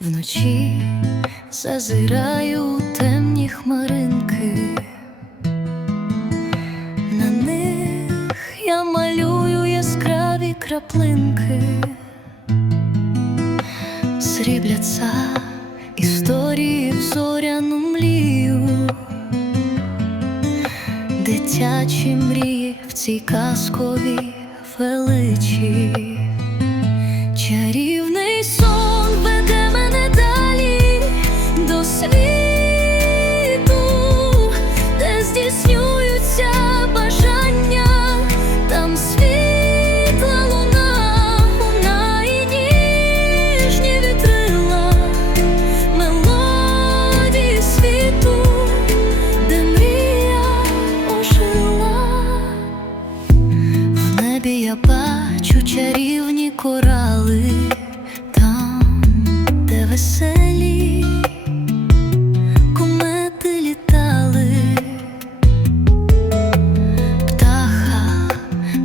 Вночі зазираю темні хмаринки, на них я малюю яскраві краплинки, срібляться історії в зоряну млію, дитячі мрії в цій казковій величі. Чарівний корали, там, де веселі комети літали, птаха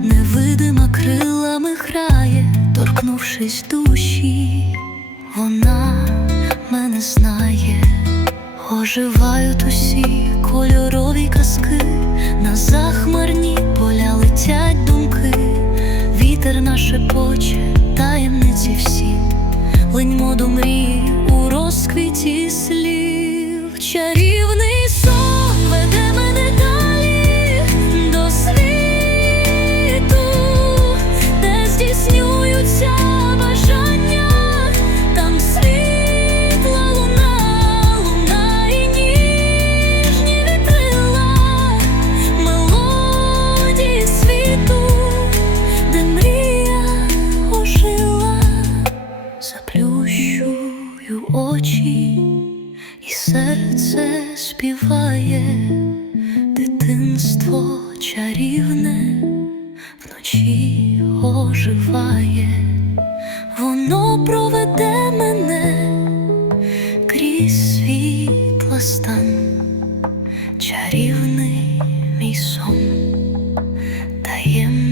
невидима крилами грає, торкнувшись душі, вона мене знає. Оживають усі кольорові казки, на захмарні вітер наше поче, таємниці всі, линьмо до мрії у розквіті слів. Чарівний Чую очі, і серце співає, дитинство чарівне вночі оживає, воно проведе мене крізь світла чарівний мій сон таємний.